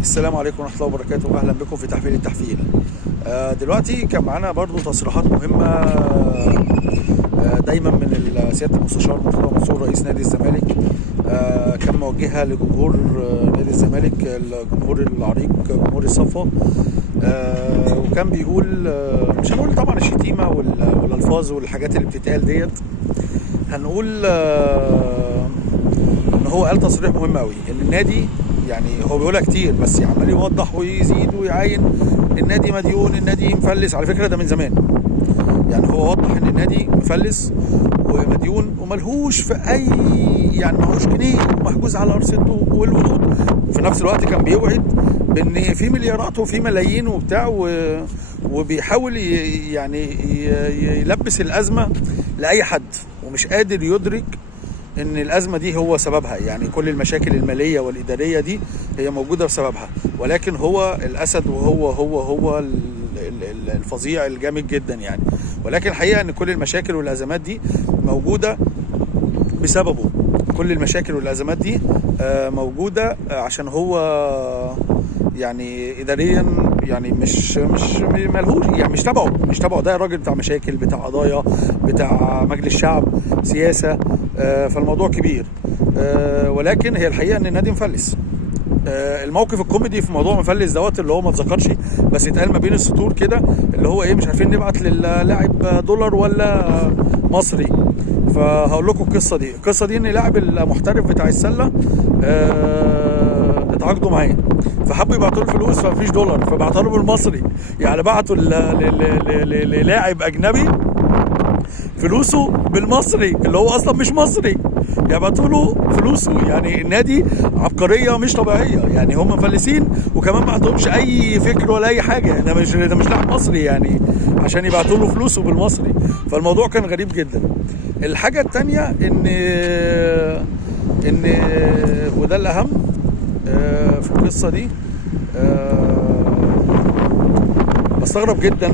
السلام عليكم ورحمة الله وبركاته، أهلا بكم في تحفيل التحفيل. دلوقتي كان معانا برضو تصريحات مهمة دايما من سيادة المستشار مرتضى منصور رئيس نادي الزمالك. كان موجهها لجمهور نادي الزمالك، الجمهور العريق، جمهور الصفا. وكان بيقول مش هنقول طبعا الشتيمة والألفاظ والحاجات اللي بتتقال ديت، هنقول ان هو قال تصريح مهم قوي ان النادي، يعني هو بيقولها كتير بس عمال يوضح ويزيد ويعاين النادي مديون، النادي مفلس. على فكره ده من زمان، يعني هو وضح ان النادي مفلس ومديون وملهوش في اي، يعني ملهوش جنيه ومحجوز على ارصدته والوقود. وفي نفس الوقت كان بيوعد بان في مليارات وفي ملايين وبتاع، وبيحاول يعني يلبس الازمه لاي حد، ومش قادر يدرك ان الازمه دي هو سببها. يعني كل المشاكل الماليه والاداريه دي هي موجوده بسببها، ولكن هو الاسد وهو الفظيع الجامد جدا يعني. ولكن الحقيقه ان كل المشاكل والازمات دي موجوده بسببه. كل المشاكل والازمات دي موجوده عشان هو يعني اداريا يعني مش ملهوش، يعني مش تبعه ده الراجل بتاع مشاكل، بتاع قضايا، بتاع مجلس شعب، سياسه. فالموضوع كبير. ولكن هي الحقيقه ان النادي مفلس. الموقف الكوميدي في موضوع مفلس دوت اللي هو ما اتذكرش بس اتقال ما بين السطور كده، اللي هو ايه، مش عارفين نبعت للاعب دولار ولا مصري. فهقول لكم القصه دي ان لاعب المحترف بتاع السله اتعاقدوا معاه، فحبوا يبعتوا له فلوس فمفيش دولار، فبعتوا له بالمصري. يعني بعتوا للاعب اجنبي فلوسه بالمصري اللي هو اصلا مش مصري، يبعتوا له فلوسه. يعني النادي عبقريه مش طبيعيه، يعني هم مفلسين وكمان ما عندهمش اي فكر ولا اي حاجه. ده مش لاعب مصري يعني عشان يبعتوا له فلوسه بالمصري. فالموضوع كان غريب جدا. الحاجه الثانيه ان وده الاهم في القصه دي، بستغرب جدا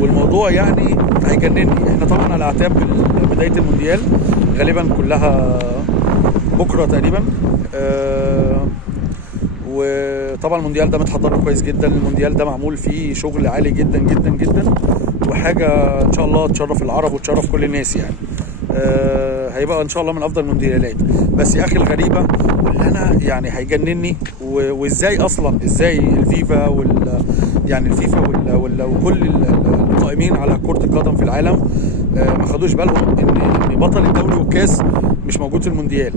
والموضوع يعني هيجنني. احنا طبعا على اعتاب بدايه المونديال، غالبا كلها بكره تقريبا. وطبعا المونديال ده متحضر له كويس جدا، المونديال ده معمول فيه شغل عالي جدا جدا جدا، وحاجه ان شاء الله تشرف العرب وتشرف كل الناس يعني. هيبقى ان شاء الله من افضل المونديالات. بس يا اخي الغريبه واللي انا يعني هيجنني، وازاي اصلا ازاي الفيفا يعني الفيفا وكل القائمين على كرة القدم في العالم ما خدوش بالهم ان بطل الدوري والكاس مش موجود في المونديال.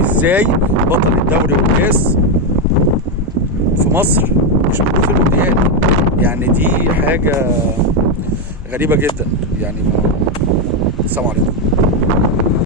ازاي بطل الدوري والكاس في مصر مش موجود في المونديال؟ يعني دي حاجة غريبة جدا يعني. السلام عليكم.